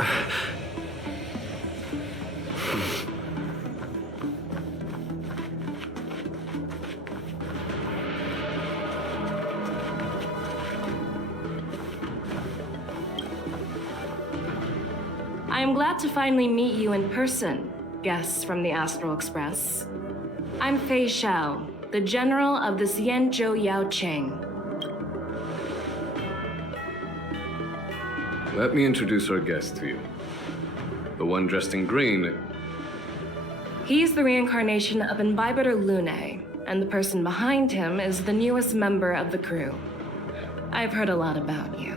I am glad to finally meet you in person, guests from the Astral Express. I'm Fexiao, the general of the xianzhou Yaoqiu. Let me introduce our guest to you. The one dressed in green. He's the reincarnation of Imbibiter Lunay, and the person behind him is the newest member of the crew. I've heard a lot about you.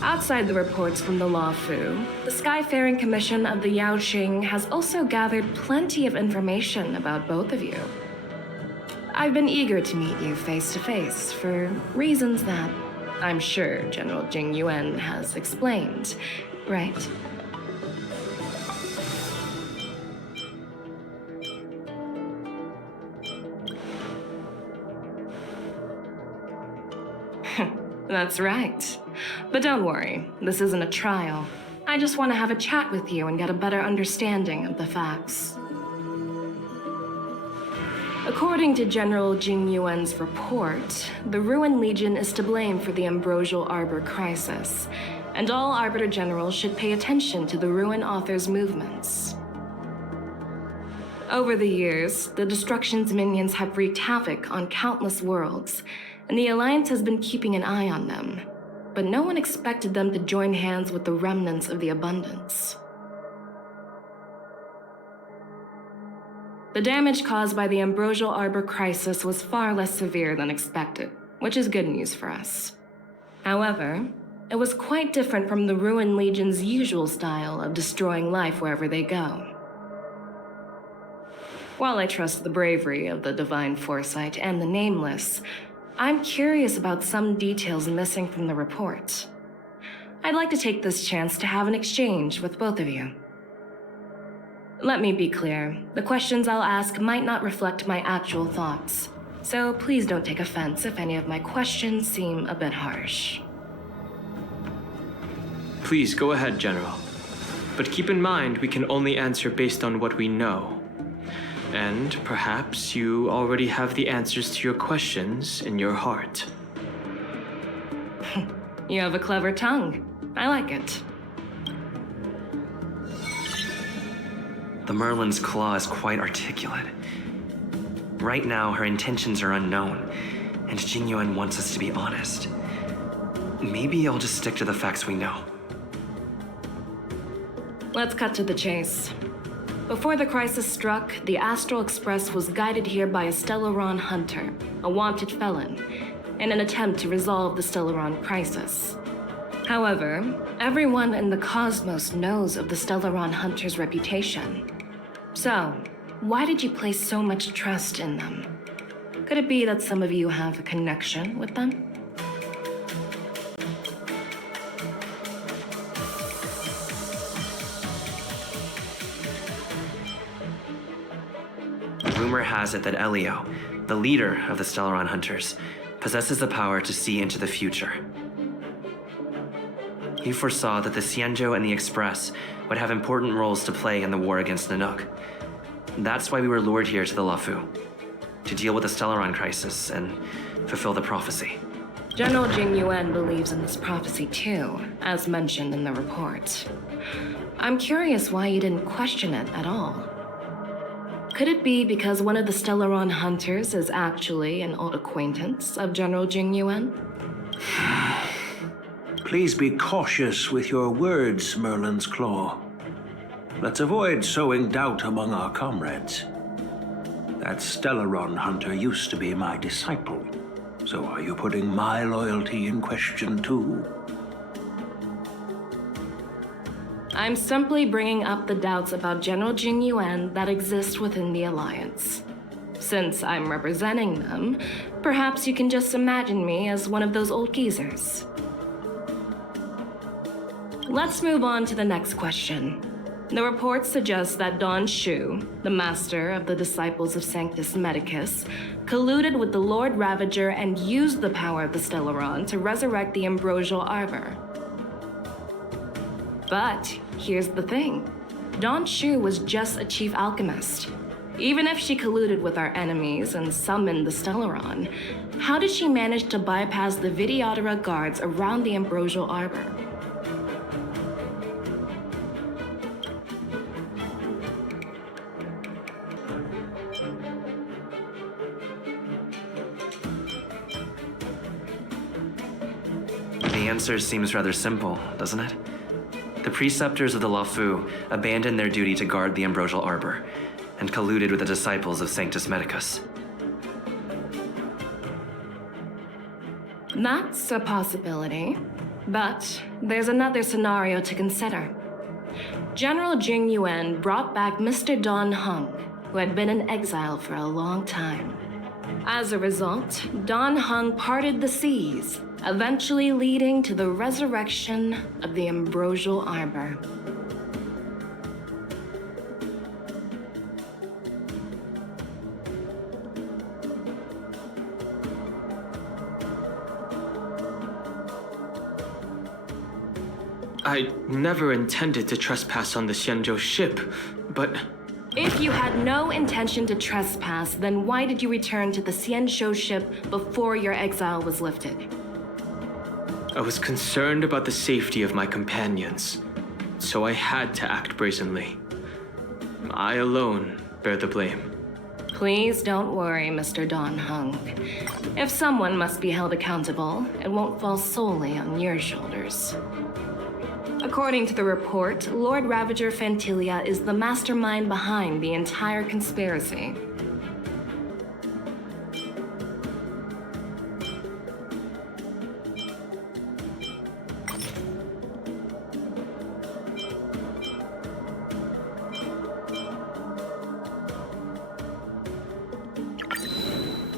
Outside the reports from the Law Fu, the Skyfaring Commission of the Yaoqiu has also gathered plenty of information about both of you. I've been eager to meet you face to face for reasons that I'm sure General Jing Yuan has explained, right? That's right. But don't worry, this isn't a trial. I just want to have a chat with you and get a better understanding of the facts. According to General Jing Yuan's report, the Ruin Legion is to blame for the Ambrosial Arbor crisis, and all Arbiter Generals should pay attention to the Ruin Author's movements. Over the years, the Destruction's minions have wreaked havoc on countless worlds, and the Alliance has been keeping an eye on them, but no one expected them to join hands with the remnants of the Abundance. The damage caused by the Ambrosial Arbor crisis was far less severe than expected, which is good news for us. However, it was quite different from the Ruin Legion's usual style of destroying life wherever they go. While I trust the bravery of the Divine Foresight and the Nameless, I'm curious about some details missing from the report. I'd like to take this chance to have an exchange with both of you. Let me be clear, the questions I'll ask might not reflect my actual thoughts, so please don't take offense if any of my questions seem a bit harsh. Please go ahead, General. But keep in mind we can only answer based on what we know. And perhaps you already have the answers to your questions in your heart. You have a clever tongue. I like it. The Merlin's claw is quite articulate. Right now, her intentions are unknown, and Jing Yuan wants us to be honest. Maybe I'll just stick to the facts we know. Let's cut to the chase. Before the crisis struck, the Astral Express was guided here by a Stellaron hunter, a wanted felon, in an attempt to resolve the Stellaron crisis. However, everyone in the cosmos knows of the Stellaron hunter's reputation. So, why did you place so much trust in them? Could it be that some of you have a connection with them? Rumor has it that Elio, the leader of the Stellaron Hunters, possesses the power to see into the future. He foresaw that the Xianzhou and the Express would have important roles to play in the war against Nanook. That's why we were lured here to the Lafu, to deal with the Stellaron crisis and fulfill the prophecy. General Jing Yuan believes in this prophecy too, as mentioned in the report. I'm curious why you didn't question it at all. Could it be because one of the Stellaron hunters is actually an old acquaintance of General Jing Yuan? Please be cautious with your words, Merlin's Claw. Let's avoid sowing doubt among our comrades. That Stellaron hunter used to be my disciple. So are you putting my loyalty in question too? I'm simply bringing up the doubts about General Jing Yuan that exist within the Alliance. Since I'm representing them, perhaps you can just imagine me as one of those old geezers. Let's move on to the next question. The report suggests that Don Shu, the master of the Disciples of Sanctus Medicus, colluded with the Lord Ravager and used the power of the Stellaron to resurrect the Ambrosial Arbor. But here's the thing. Dawn Shu was just a chief alchemist. Even if she colluded with our enemies and summoned the Stellaron, how did she manage to bypass the Videodora guards around the Ambrosial Arbor? The answer seems rather simple, doesn't it? The preceptors of the Luofu abandoned their duty to guard the Ambrosial Arbor and colluded with the disciples of Sanctus Medicus. That's a possibility, but there's another scenario to consider. General Jing Yuan brought back Mr. Don Hung, who had been in exile for a long time. As a result, Don Hung parted the seas, eventually leading to the resurrection of the Ambrosial Arbor. I never intended to trespass on the Xianzhou ship, but... If you had no intention to trespass, then why did you return to the xianzhou ship before your exile was lifted? I was concerned about the safety of my companions, so I had to act brazenly. I alone bear the blame. Please don't worry, Mr. Don Hung. If someone must be held accountable, it won't fall solely on your shoulders. According to the report, Lord Ravager Fantilia is the mastermind behind the entire conspiracy.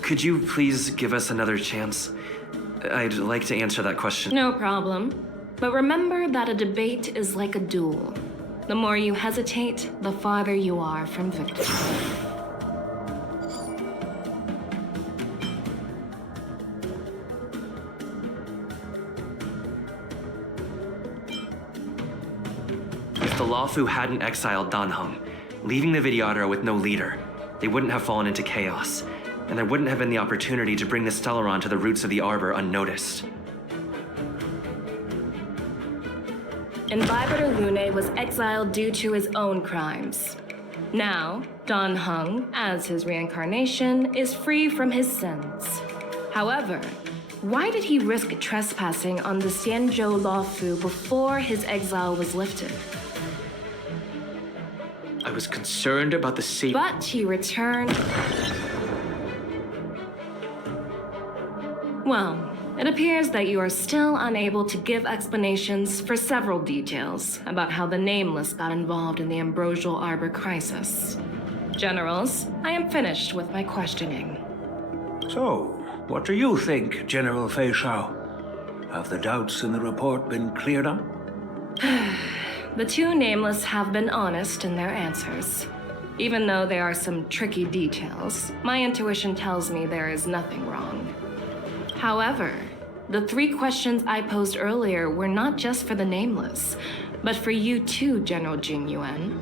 Could you please give us another chance? I'd like to answer that question. No problem. But remember that a debate is like a duel. The more you hesitate, the farther you are from victory. If the Luofu hadn't exiled Dan Heng, leaving the Videodora with no leader, they wouldn't have fallen into chaos, and there wouldn't have been the opportunity to bring the Stellaron to the roots of the Arbor unnoticed. Imbibitor Lune was exiled due to his own crimes. Now, Dan Heng, as his reincarnation, is free from his sins. However, why did he risk trespassing on the Xianzhou Luofu before his exile was lifted? I was concerned about the safety. But he returned. Well, it appears that you are still unable to give explanations for several details about how the Nameless got involved in the Ambrosial Arbor crisis. Generals, I am finished with my questioning. So, what do you think, General Fexiao? Have the doubts in the report been cleared up? The two Nameless have been honest in their answers. Even though there are some tricky details, my intuition tells me there is nothing wrong. However, the three questions I posed earlier were not just for the Nameless, but for you too, General Jing Yuan.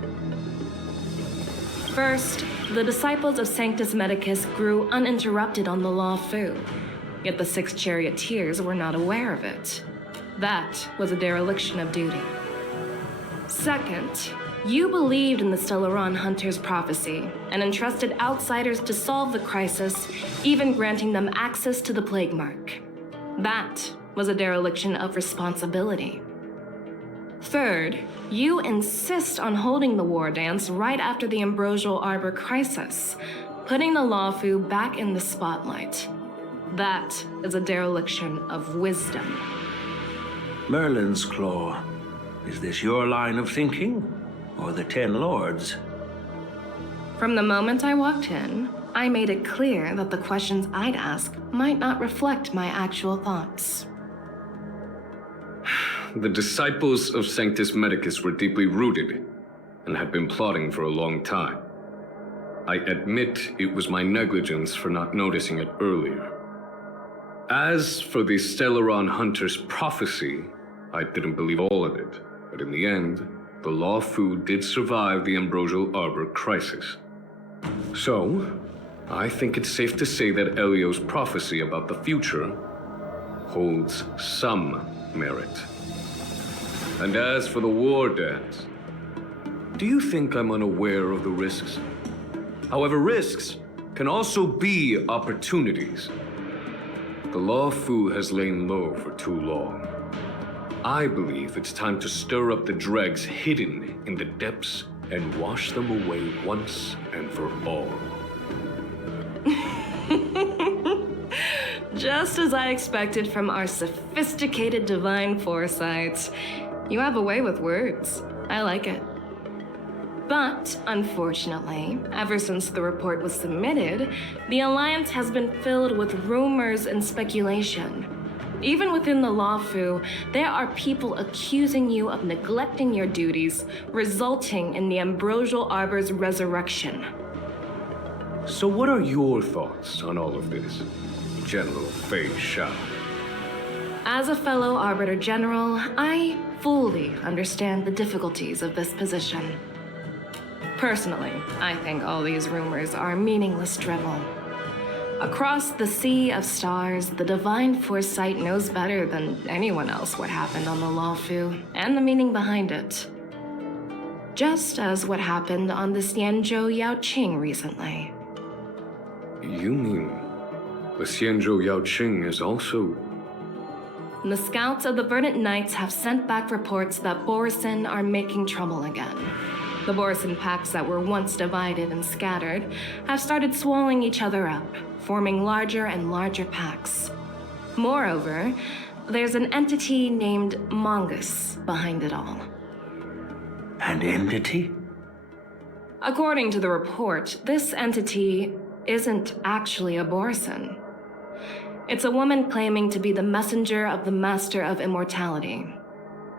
First, the disciples of Sanctus Medicus grew uninterrupted on the Luofu, yet the six charioteers were not aware of it. That was a dereliction of duty. Second, you believed in the Stellaron Hunter's prophecy and entrusted outsiders to solve the crisis, even granting them access to the Plague Mark. That was a dereliction of responsibility. Third, you insist on holding the war dance right after the Ambrosial Arbor crisis, putting the Luofu back in the spotlight. That is a dereliction of wisdom. Merlin's Claw. Is this your line of thinking, or the Ten Lords? From the moment I walked in, I made it clear that the questions I'd ask might not reflect my actual thoughts. The disciples of Sanctus Medicus were deeply rooted and had been plotting for a long time. I admit it was my negligence for not noticing it earlier. As for the Stellaron Hunter's prophecy, I didn't believe all of it. But in the end, the Law Fu did survive the Ambrosial Arbor crisis. So, I think it's safe to say that Elio's prophecy about the future holds some merit. And as for the war dance, do you think I'm unaware of the risks? However, risks can also be opportunities. The Law Fu has lain low for too long. I believe it's time to stir up the dregs hidden in the depths and wash them away once and for all. Just as I expected from our sophisticated divine foresight. You have a way with words. I like it. But, unfortunately, ever since the report was submitted, the Alliance has been filled with rumors and speculation. Even within the Law Fu, there are people accusing you of neglecting your duties, resulting in the Ambrosial Arbor's resurrection. So what are your thoughts on all of this, General Fexiao? As a fellow Arbiter General, I fully understand the difficulties of this position. Personally, I think all these rumors are meaningless drivel. Across the sea of stars, the divine foresight knows better than anyone else what happened on the Law Fu and the meaning behind it. Just as what happened on the xianzhou recently. You mean the xianzhou is also... The scouts of the Verdant Knights have sent back reports that Borisin are making trouble again. The Borisin packs that were once divided and scattered have started swallowing each other up, forming larger and larger packs. Moreover, there's an entity named Mongoose behind it all. An entity? According to the report, this entity isn't actually a Borisin. It's a woman claiming to be the messenger of the Master of Immortality.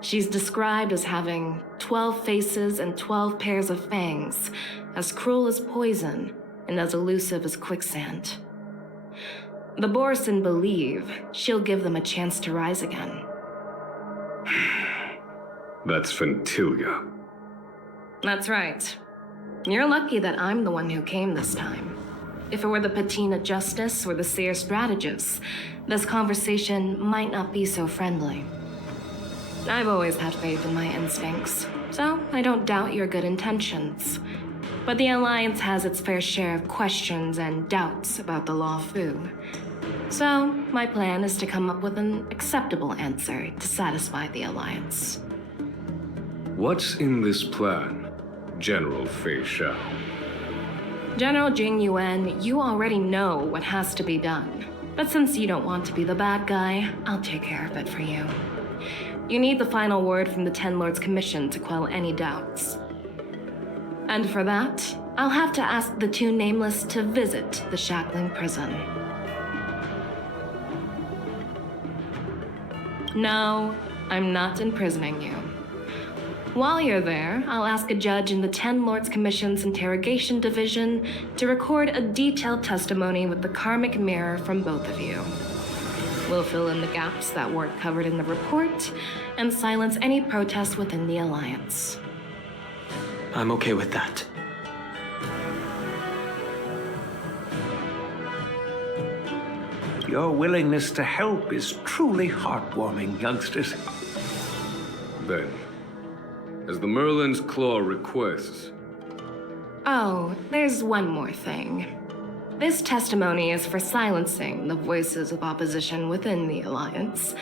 She's described as having 12 faces and 12 pairs of fangs, as cruel as poison and as elusive as quicksand. The Borisin believe she'll give them a chance to rise again. That's Ventilia. That's right. You're lucky that I'm the one who came this time. If it were the Patina Justice or the Seer Strategist, this conversation might not be so friendly. I've always had faith in my instincts, so I don't doubt your good intentions. But the Alliance has its fair share of questions and doubts about the Law Fu. So, my plan is to come up with an acceptable answer to satisfy the Alliance. What's in this plan, General Fexiao? General Jing Yuan, you already know what has to be done. But since you don't want to be the bad guy, I'll take care of it for you. You need the final word from the Ten Lords Commission to quell any doubts. And for that, I'll have to ask the two Nameless to visit the Shackling Prison. No, I'm not imprisoning you. While you're there, I'll ask a judge in the Ten Lords Commission's Interrogation Division to record a detailed testimony with the karmic mirror from both of you. We'll fill in the gaps that weren't covered in the report and silence any protests within the Alliance. I'm okay with that. Your willingness to help is truly heartwarming, youngsters. Then, as the Merlin's Claw requests... Oh, there's one more thing. This testimony is for silencing the voices of opposition within the Alliance,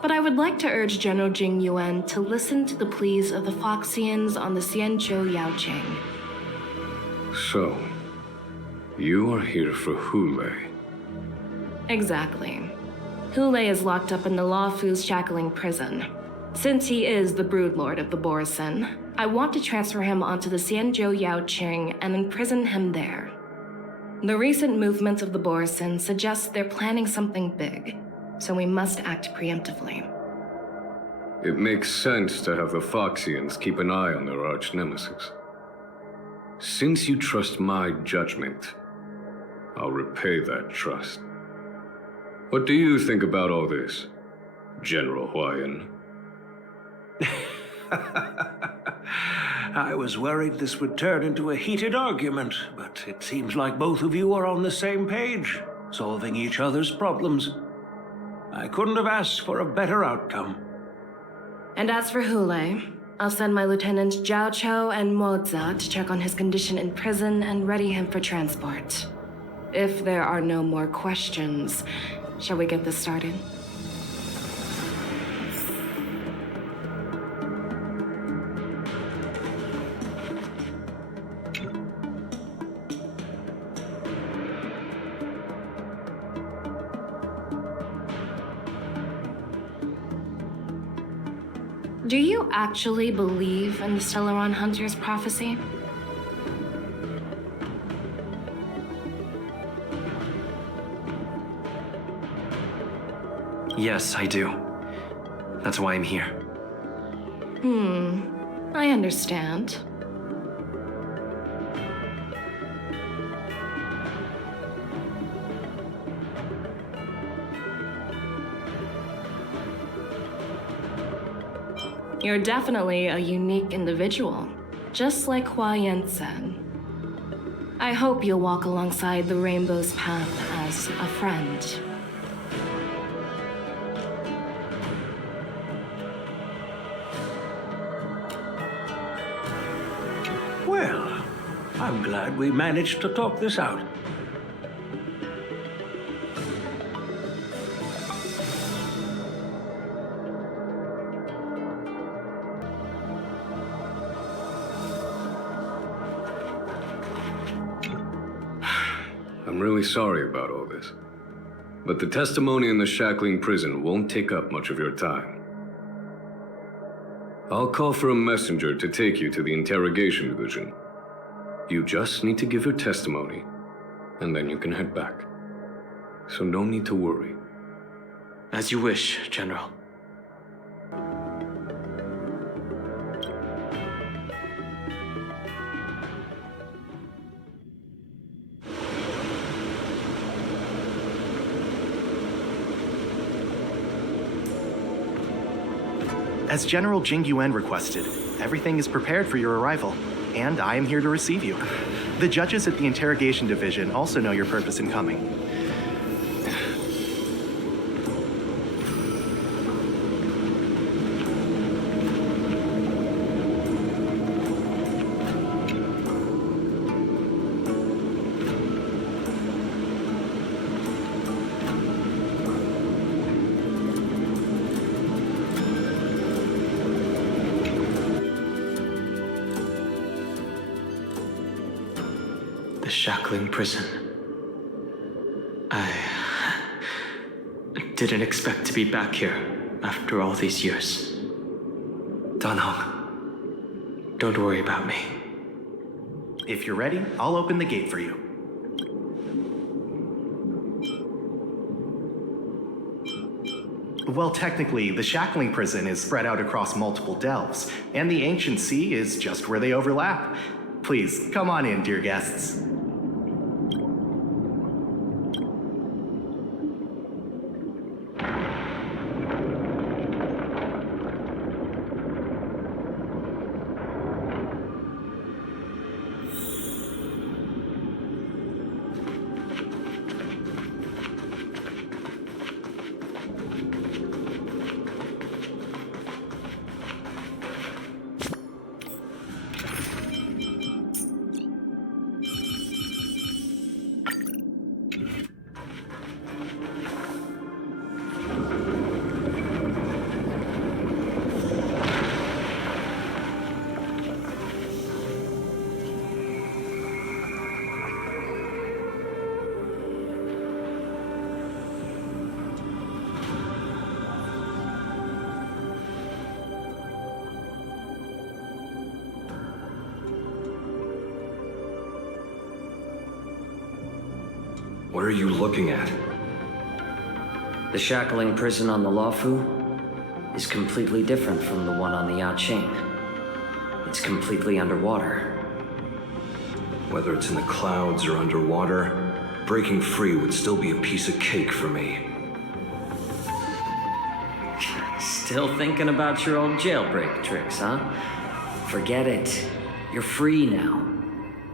but I would like to urge General Jing Yuan to listen to the pleas of the Foxians on the xianzhou. So, you are here for Hoolay. Exactly. Hoolay is locked up in the Law Fu's Shackling Prison. Since he is the broodlord of the Borisin, I want to transfer him onto the xianzhou and imprison him there. The recent movements of the Borisin suggest they're planning something big, so we must act preemptively. It makes sense to have the Foxians keep an eye on their arch-nemesis. Since you trust my judgment, I'll repay that trust. What do you think about all this, General Huayan? I was worried this would turn into a heated argument, but it seems like both of you are on the same page, solving each other's problems. I couldn't have asked for a better outcome. And as for Hoolay, I'll send my lieutenants Jiaoqiu and moze to check on his condition in prison and ready him for transport. If there are no more questions, shall we get this started? Do you actually believe in the Stellaron Hunter's prophecy? Yes, I do. That's why I'm here. I understand. You're definitely a unique individual, just like Hua Yan said. I hope you'll walk alongside the Rainbow's path as a friend. Well, I'm glad we managed to talk this out. I'm really sorry about all this. But the testimony in the Shackling Prison won't take up much of your time. I'll call for a messenger to take you to the interrogation division. You just need to give your testimony, and then you can head back. So no need to worry. As you wish, General. As General Jing Yuan requested, everything is prepared for your arrival, and I am here to receive you. The judges at the Interrogation Division also know your purpose in coming. Shackling Prison. I didn't expect to be back here after all these years. Danheng. Don't worry about me. If you're ready, I'll open the gate for you. Well, technically, the Shackling Prison is spread out across multiple delves, and the Ancient Sea is just where they overlap. Please, come on in, dear guests. What are you looking at? The Shackling Prison on the Luofu is completely different from the one on the Yaqing. It's completely underwater. Whether it's in the clouds or underwater, breaking free would still be a piece of cake for me. Still thinking about your old jailbreak tricks, huh? Forget it. You're free now.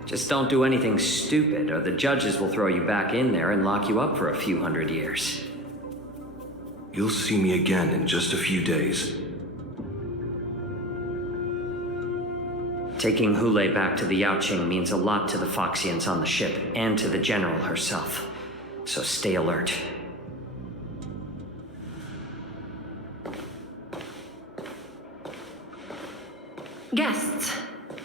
Just don't do anything stupid, or the judges will throw you back in there and lock you up for a few hundred years. You'll see me again in just a few days. Taking Hoolay back to the Yaoqing means a lot to the Foxians on the ship, and to the General herself. So stay alert. Guests,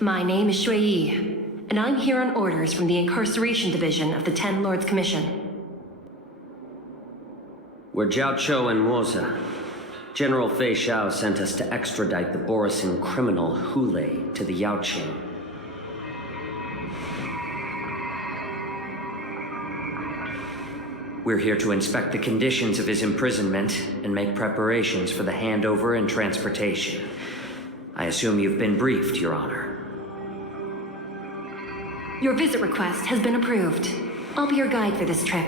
my name is Xueyi, and I'm here on orders from the Incarceration Division of the Ten Lords Commission. We're jiaoqiu and moze. General Fexiao sent us to extradite the Borisin criminal Hoolay to the Yaoqing. We're here to inspect the conditions of his imprisonment and make preparations for the handover and transportation. I assume you've been briefed, Your Honor. Your visit request has been approved. I'll be your guide for this trip.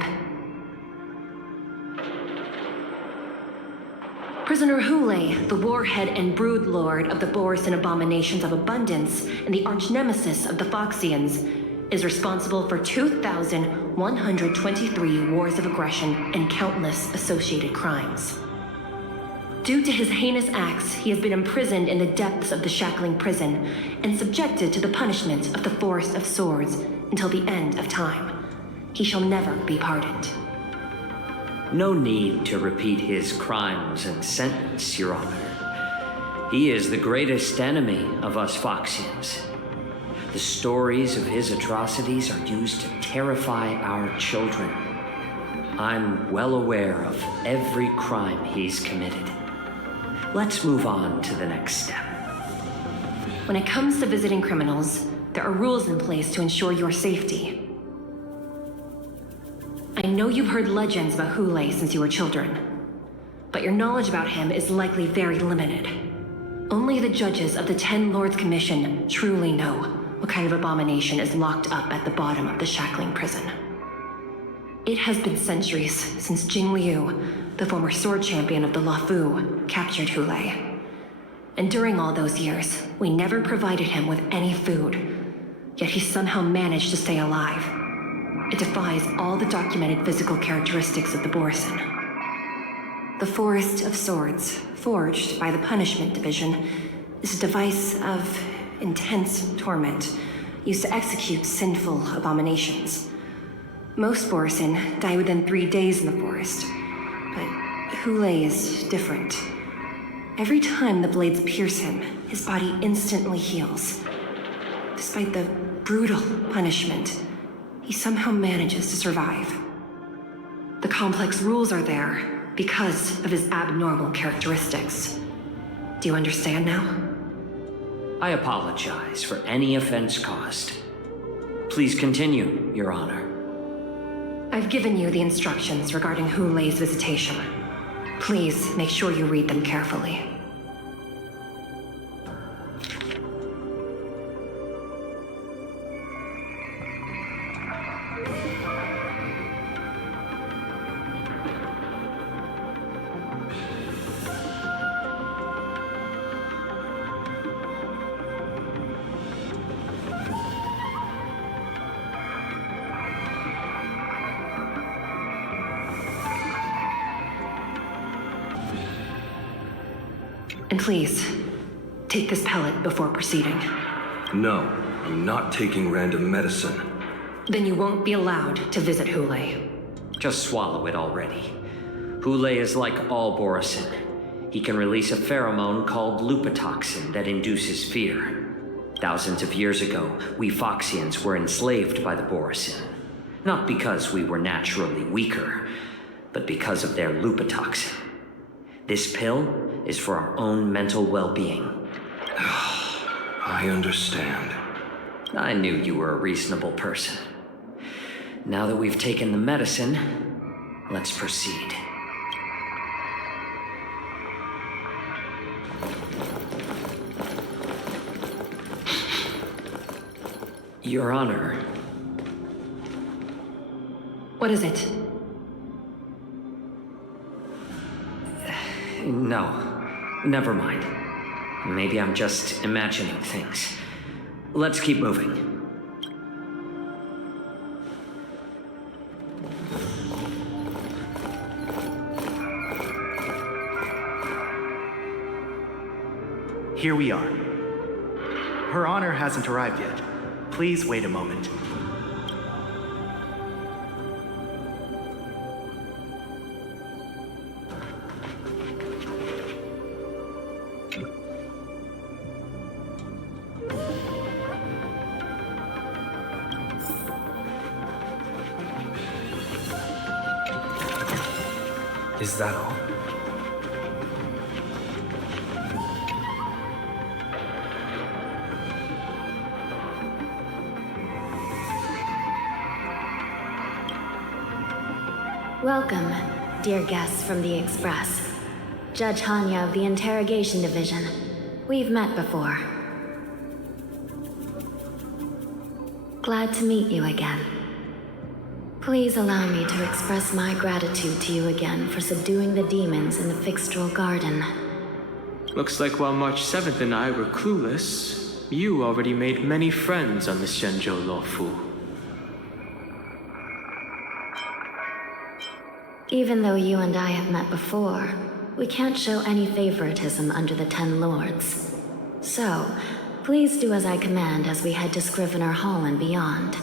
Prisoner Hoolay, the warhead and brood lord of the Borisin abominations of abundance and the arch-nemesis of the Foxians, is responsible for 2,123 wars of aggression and countless associated crimes. Due to his heinous acts, he has been imprisoned in the depths of the Shackling Prison and subjected to the punishment of the Forest of Swords until the end of time. He shall never be pardoned. No need to repeat his crimes and sentence, Your Honor. He is the greatest enemy of us Foxians. The stories of his atrocities are used to terrify our children. I'm well aware of every crime he's committed. Let's move on to the next step. When it comes to visiting criminals, there are rules in place to ensure your safety. I know you've heard legends about Hoolay since you were children, but your knowledge about him is likely very limited. Only the judges of the Ten Lords Commission truly know what kind of abomination is locked up at the bottom of the Shackling Prison. It has been centuries since Jing Liu, the former sword champion of the Luofu, captured Hoolay. And during all those years, we never provided him with any food, yet he somehow managed to stay alive. It defies all the documented physical characteristics of the Borisin. The Forest of Swords, forged by the Punishment Division, is a device of intense torment, used to execute sinful abominations. Most Borisin die within 3 days in the forest, but Hoolay is different. Every time the blades pierce him, his body instantly heals. Despite the brutal punishment, he somehow manages to survive. The complex rules are there because of his abnormal characteristics. Do you understand now? I apologize for any offense caused. Please continue, Your Honor. I've given you the instructions regarding Hoolay's visitation. Please make sure you read them carefully. And please, take this pellet before proceeding. No, I'm not taking random medicine. Then you won't be allowed to visit Hoolay. Just swallow it already. Hoolay is like all Borisin. He can release a pheromone called lupatoxin that induces fear. Thousands of years ago, we Foxians were enslaved by the Borisin. Not because we were naturally weaker, but because of their lupatoxin. This pill is for our own mental well-being. I understand. I knew you were a reasonable person. Now that we've taken the medicine, let's proceed. Your Honor. What is it? No. Never mind. Maybe I'm just imagining things. Let's keep moving. Here we are. Her Honor hasn't arrived yet. Please wait a moment. Is that all? Welcome, dear guests from the Express. Judge Hanya of the Interrogation Division. We've met before. Glad to meet you again. Please allow me to express my gratitude to you again for subduing the demons in the Fexiao Garden. Looks like while March 7th and I were clueless, you already made many friends on the xianzhou lawfu. Even though you and I have met before, we can't show any favoritism under the 10 Lords. So, please do as I command as we head to Scrivener Hall and beyond.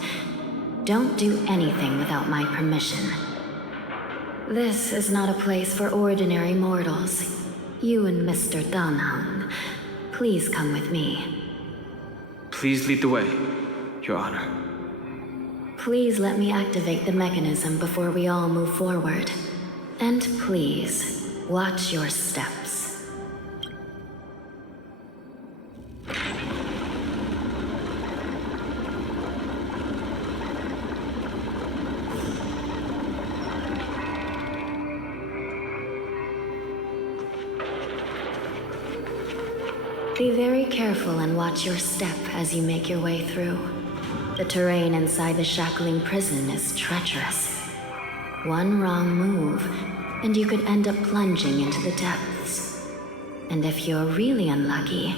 Don't do anything without my permission. This is not a place for ordinary mortals. You and Mr. Danheng, please come with me. Please lead the way, Your Honor. Please let me activate the mechanism before we all move forward. And please, watch your steps. Be very careful and watch your step as you make your way through. The terrain inside the Shackling Prison is treacherous. One wrong move, and you could end up plunging into the depths. And if you're really unlucky,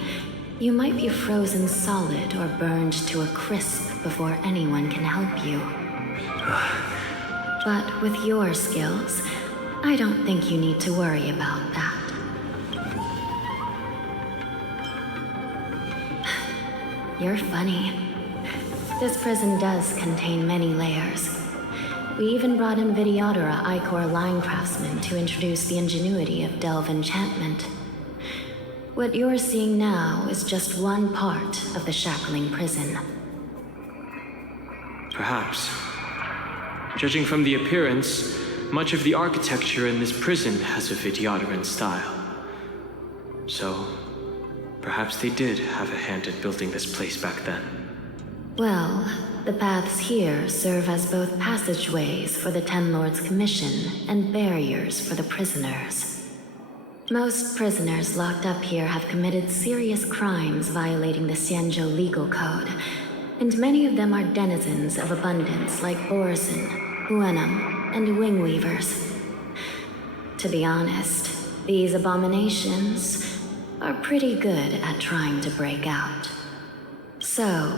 you might be frozen solid or burned to a crisp before anyone can help you. But with your skills, I don't think you need to worry about that. You're funny. This prison does contain many layers. We even brought in Videodora Icor line craftsmen to introduce the ingenuity of Delve enchantment. What you're seeing now is just one part of the Shackling Prison. Perhaps. Judging from the appearance, much of the architecture in this prison has a Videodoran style. So, perhaps they did have a hand in building this place back then. Well, the paths here serve as both passageways for the 10 Lords' Commission and barriers for the prisoners. Most prisoners locked up here have committed serious crimes violating the xianzhou legal code, and many of them are denizens of abundance like Borison, Huenum, and Wingweavers. To be honest, these abominations are pretty good at trying to break out. So,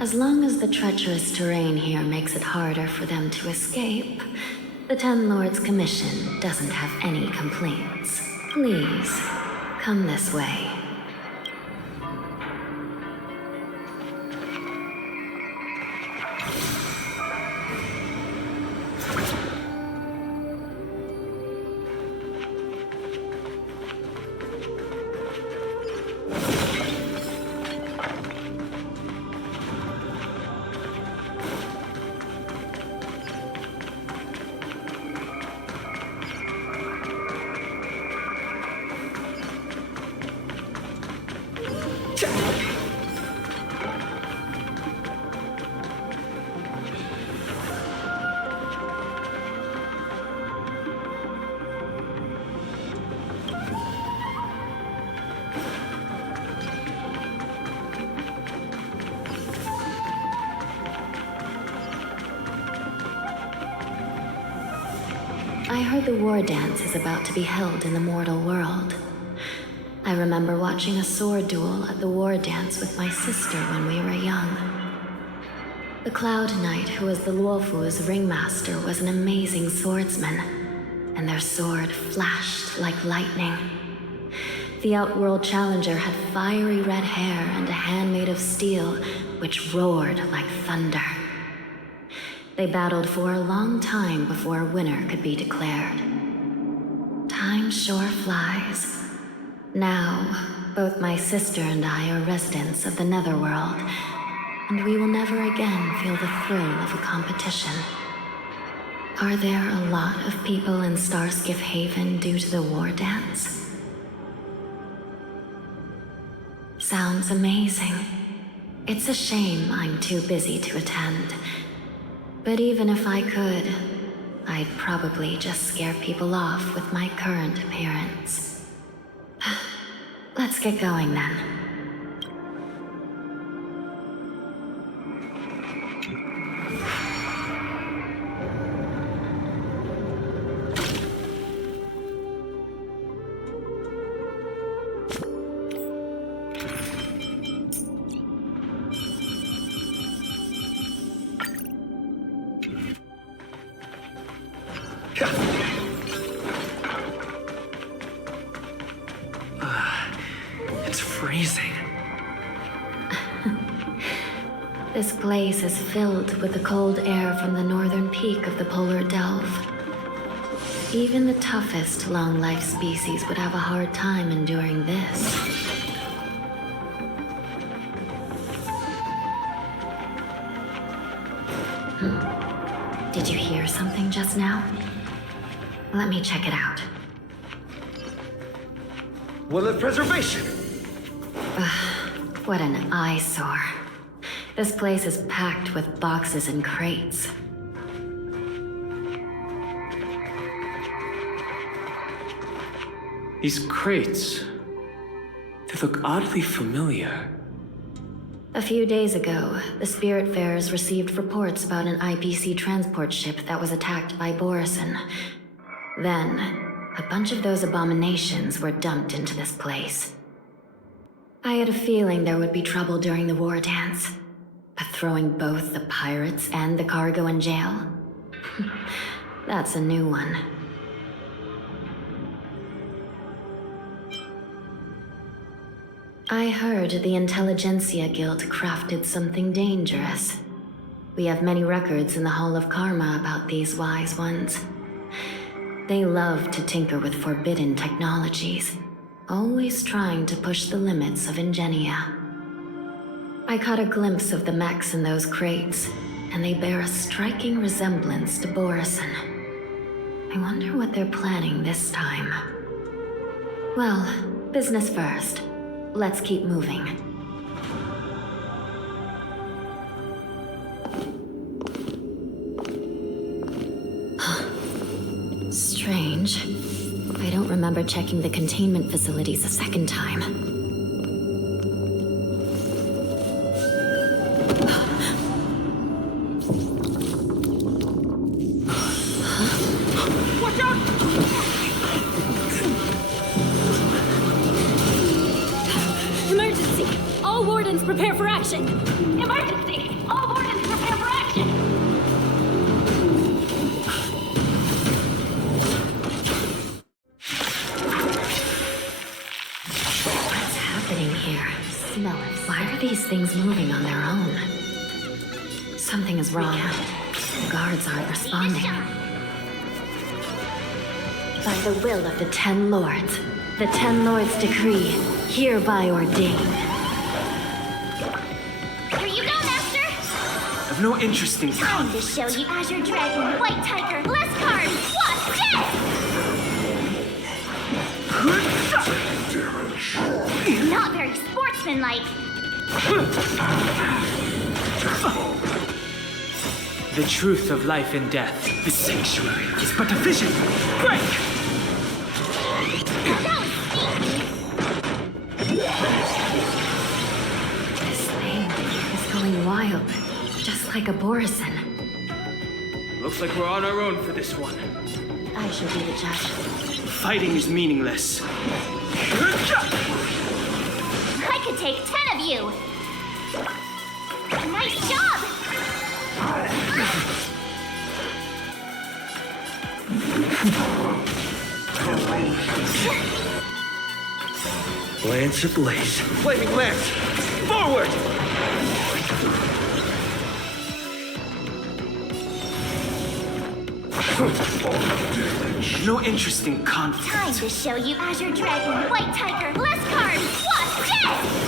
as long as the treacherous terrain here makes it harder for them to escape, the 10 Lords' Commission doesn't have any complaints. Please, come this way. I heard the war dance is about to be held in the mortal world. I remember watching a sword duel at the war dance with my sister when we were young. The Cloud Knight, who was the Luofu's ringmaster, was an amazing swordsman, and their sword flashed like lightning. The Outworld Challenger had fiery red hair and a hand made of steel, which roared like thunder. They battled for a long time before a winner could be declared. Time sure flies. Now, both my sister and I are residents of the Netherworld, and we will never again feel the thrill of a competition. Are there a lot of people in Starskiff Haven due to the war dance? Sounds amazing. It's a shame I'm too busy to attend. But even if I could, I'd probably just scare people off with my current appearance. Let's get going then. It's freezing. This place is filled with the cold air from the northern peak of the polar delve. Even the toughest long-life species would have a hard time enduring this. Did you hear something just now? Let me check it out. Wallet preservation! What an eyesore. This place is packed with boxes and crates. These crates, they look oddly familiar. A few days ago, the Spiritfarers received reports about an IPC transport ship that was attacked by Borison. Then, a bunch of those abominations were dumped into this place. I had a feeling there would be trouble during the war dance, but throwing both the pirates and the cargo in jail? That's a new one. I heard the Intelligentsia Guild crafted something dangerous. We have many records in the Hall of Karma about these wise ones. They love to tinker with forbidden technologies, always trying to push the limits of Ingenia. I caught a glimpse of the mechs in those crates, and they bear a striking resemblance to Borison. I wonder what they're planning this time. Well, business first. Let's keep moving. Strange. I don't remember checking the containment facilities a second time. Watch out! Emergency! All wardens prepare for action! Emergency! All wardens prepare for action! What's happening here? Smell it. Why are these things moving on their own? Something is wrong. The guards aren't responding. By the will of the 10 Lords, the 10 Lords decree, hereby ordained. Here you go, Master! I've no interest in Time to show you Azure Dragon, White Tiger, Blizzcard! What's this? Not very sportsmanlike. the truth of life and death. The sanctuary is but a vision. Break! This thing is going wild, just like a Borison. Looks like we're on our own for this one. I shall be the judge. Fighting is meaningless. take 10 of you! Nice job! Lance ablaze. Flaming lance! Forward! No interest in conflict. Time to show you Azure Dragon, White Tiger, Less Card, Wasp, death!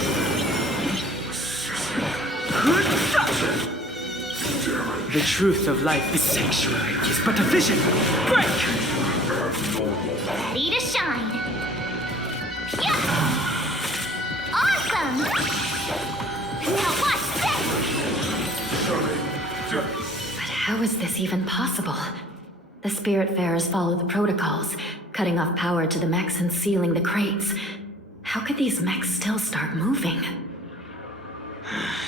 The truth of life is sanctuary is but a vision. Break! Ready to shine. Yeah! Awesome! Now watch this! But how is this even possible? The Spiritfarers follow the protocols, cutting off power to the mechs and sealing the crates. How could these mechs still start moving?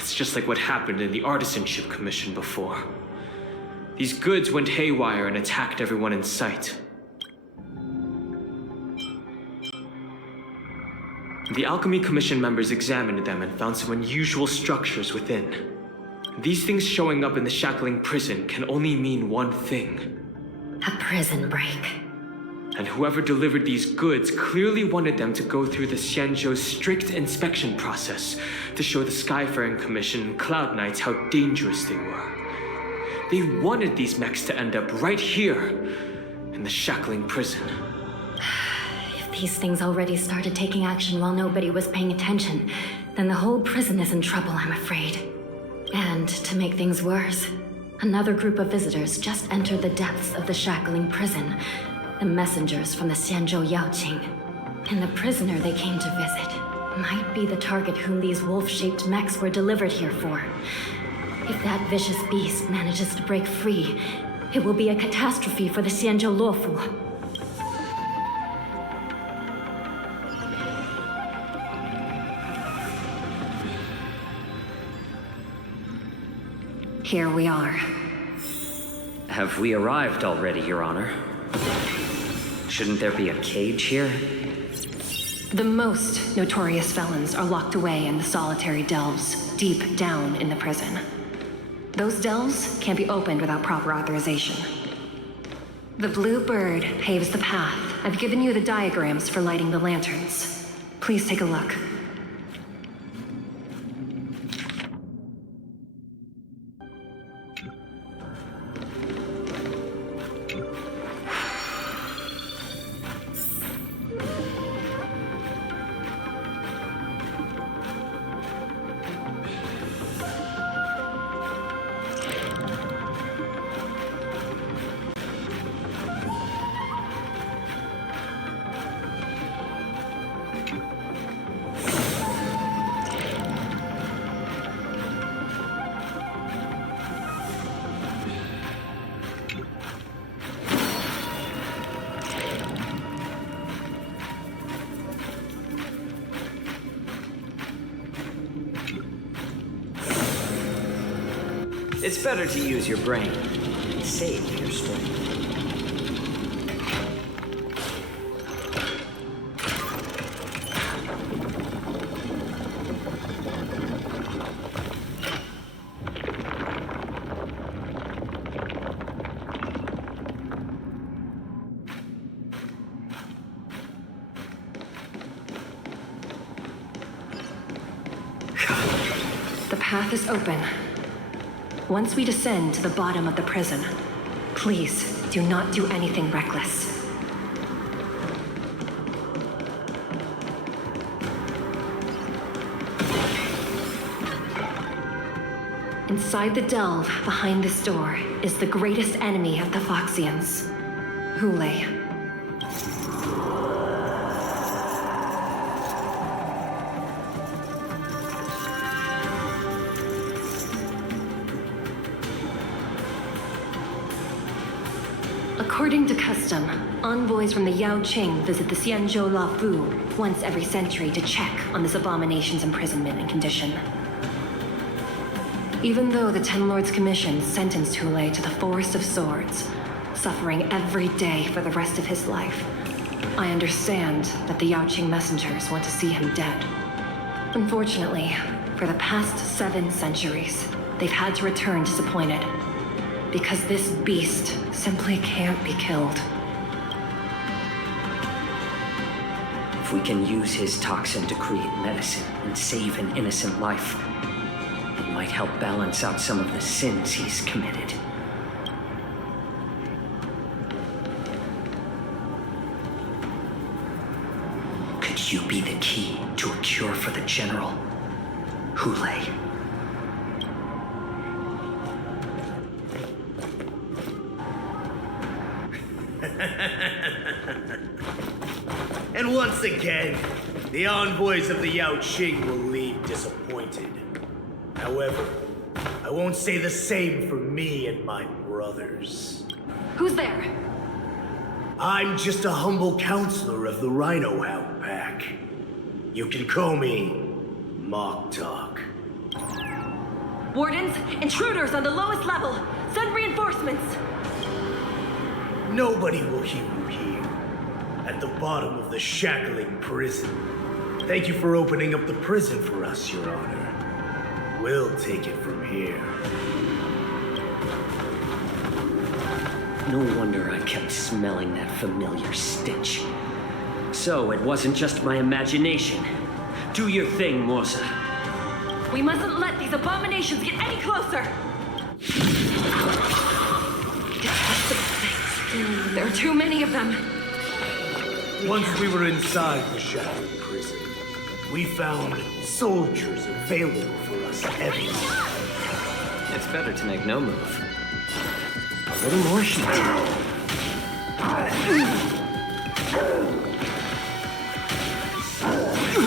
It's just like what happened in the Artisanship Commission before. These goods went haywire and attacked everyone in sight. The Alchemy Commission members examined them and found some unusual structures within. These things showing up in the Shackling Prison can only mean one thing. A prison break. And whoever delivered these goods clearly wanted them to go through the xianzhou's strict inspection process to show the Skyfaring Commission and Cloud Knights how dangerous they were. They wanted these mechs to end up right here, in the Shackling Prison. If these things already started taking action while nobody was paying attention, then the whole prison is in trouble, I'm afraid. And to make things worse, another group of visitors just entered the depths of the Shackling Prison. The messengers from the xianzhou Yaoqing. And the prisoner they came to visit might be the target whom these wolf-shaped mechs were delivered here for. If that vicious beast manages to break free, it will be a catastrophe for the xianzhou Luofu. Here we are. Have we arrived already, Your Honor? Shouldn't there be a cage here? The most notorious felons are locked away in the solitary delves, deep down in the prison. Those delves can't be opened without proper authorization. The blue bird paves the path. I've given you the diagrams for lighting the lanterns. Please take a look. It's better to use your brain. Save your strength. The path is open. Once we descend to the bottom of the prison, please do not do anything reckless. Inside the delve, behind this door, is the greatest enemy of the Foxians, Hoolay. According to custom, envoys from the Yaoqing visit the xianzhou Luofu once every century to check on this abomination's imprisonment and condition. Even though the Ten Lords Commission sentenced Hoolay to the Forest of Swords, suffering every day for the rest of his life, I understand that the Yaoqing messengers want to see him dead. Unfortunately, for the past 7 centuries, they've had to return disappointed. Because this beast simply can't be killed. If we can use his toxin to create medicine and save an innocent life, it might help balance out some of the sins he's committed. Could you be the key to a cure for the General? Hoolay. And once again, the envoys of the xianzhou will leave disappointed. However, I won't say the same for me and my brothers. Who's there? I'm just a humble counselor of the Rhino Hound Pack. You can call me Mock Talk. Wardens, intruders on the lowest level. Send reinforcements. Nobody will hear you here. At the bottom of the Shackling Prison. Thank you for opening up the prison for us, Your Honor. We'll take it from here. No wonder I kept smelling that familiar stench. So it wasn't just my imagination. Do your thing, moze. We mustn't let these abominations get any closer! Detestable things. There are too many of them. Once we were inside the Shackling Prison, we found soldiers available for us everywhere. It's better to make no move. A little more heat.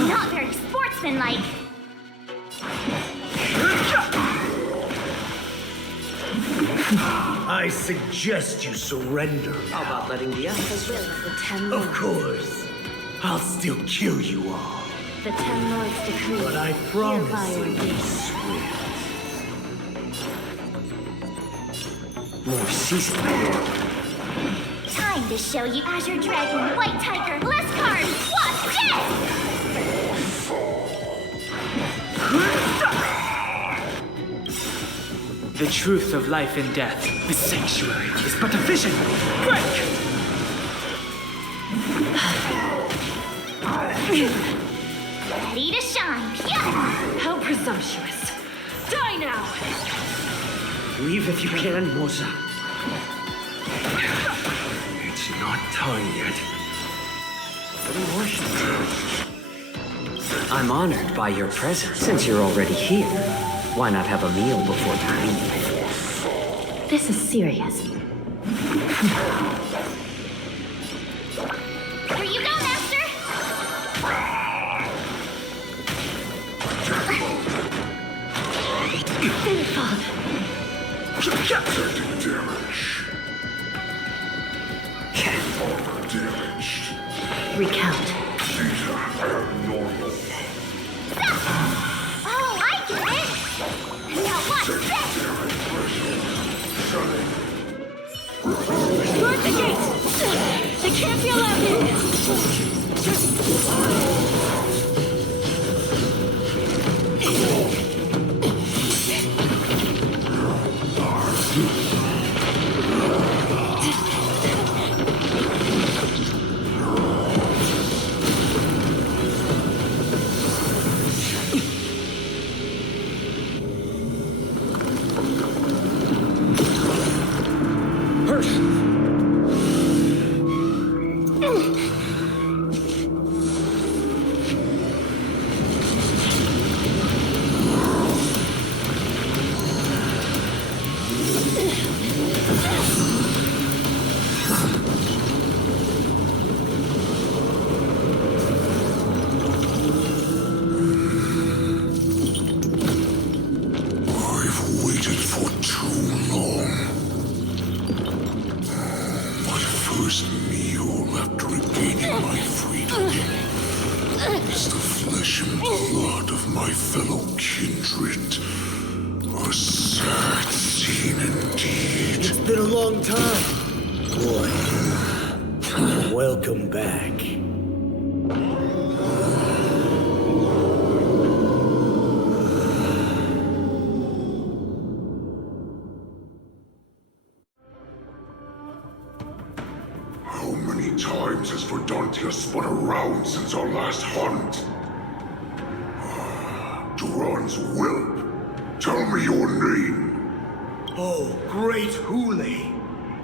Not very sportsmanlike. I suggest you surrender. How about letting the others? The will of the 10 Of lords. course. I'll still kill you all. The 10 lords decree. But I promise hereby it will be ordained. swift. More seasoning. Time to show you Azure Dragon, White Tiger, Less Card, Wasp, Death! The truth of life and death, the sanctuary, is but a vision. Break! Ready to shine. Yeah! How presumptuous. Die now! Leave if you can, moze. It's not time yet. I'm honored by your presence. Since you're already here, why not have a meal before you leave? This is serious. Here you go, Master! Sinful. Recount. Oh, I get it! Now watch this! Guard the gate! They can't be allowed Welcome back. seems as Verdante has spun around since our last hunt. Duran's whelp, tell me your name. Oh, great Hoolay,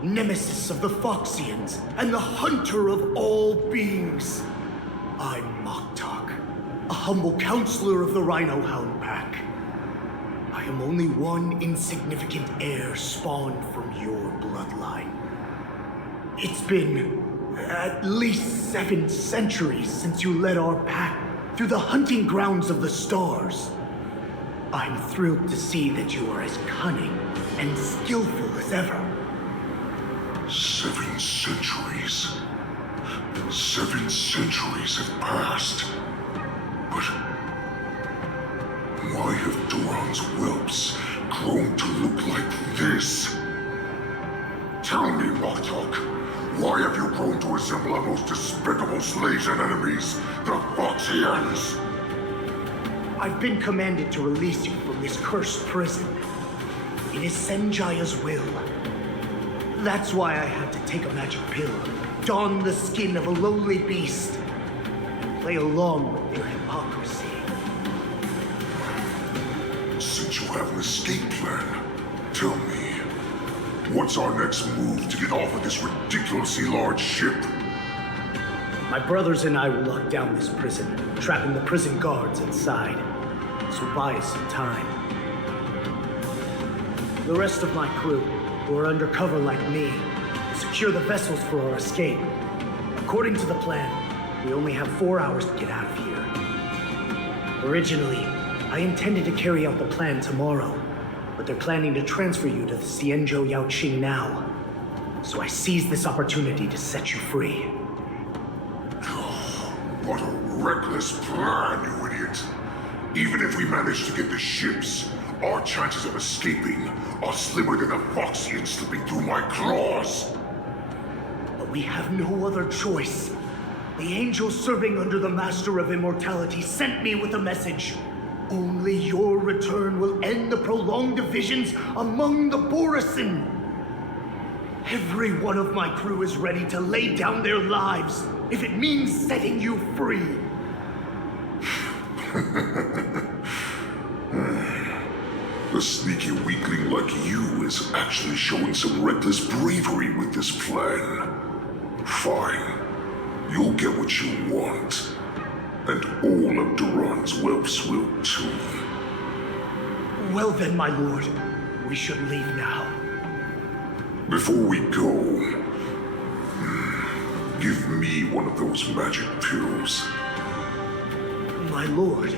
nemesis of the Foxians and the hunter of all beings. I'm Moktok, a humble counselor of the Rhino Hound Pack. I am only one insignificant heir spawned from your bloodline. It's been at least 7 centuries since you led our pack through the hunting grounds of the stars. I'm thrilled to see that you are as cunning and skillful as ever. 7 centuries. 7 centuries have passed. But why have Duran's whelps grown to look like this? Tell me, Moktok, why have you grown to resemble our most despicable slaves and enemies, the Foxians? I've been commanded to release you from this cursed prison. It is Senjaya's will. That's why I had to take a magic pill, don the skin of a lowly beast, play along with your hypocrisy. Since you have an escape plan, tell me, what's our next move to get off of this ridiculously large ship? My brothers and I will lock down this prison, trapping the prison guards inside. So buy us some time. The rest of my crew, who are undercover like me, will secure the vessels for our escape. According to the plan, we only have 4 hours to get out of here. Originally, I intended to carry out the plan tomorrow, but they're planning to transfer you to the xianzhou jiaoqiu now. So I seized this opportunity to set you free. What a reckless plan, you idiot! Even if we manage to get the ships, our chances of escaping are slimmer than a Foxian slipping through my claws! But we have no other choice. The angel serving under the Master of Immortality sent me with a message. Only your return will end the prolonged divisions among the Borisin. Every one of my crew is ready to lay down their lives if it means setting you free. A sneaky weakling like you is actually showing some reckless bravery with this plan. Fine. You'll get what you want. And all of Duran's whelps will too. Well then, my lord, we should leave now. Before we go, give me one of those magic pills. My lord,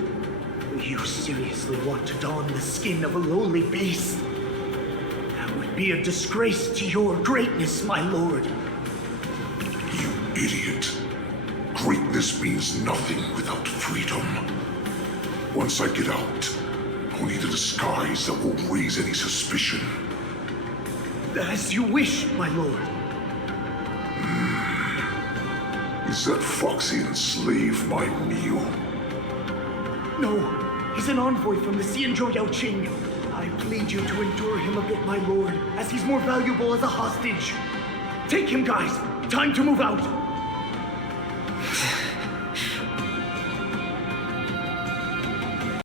you seriously want to don the skin of a lowly beast? That would be a disgrace to your greatness, my lord. You idiot. Greatness means nothing without freedom. Once I get out, I'll need a disguise that won't raise any suspicion. As you wish, my lord. Is that Foxian slave my meal? No, he's an envoy from the xianzhou jiaoqiu. I plead you to endure him a bit, my lord, as he's more valuable as a hostage. Take him, guys. Time to move out.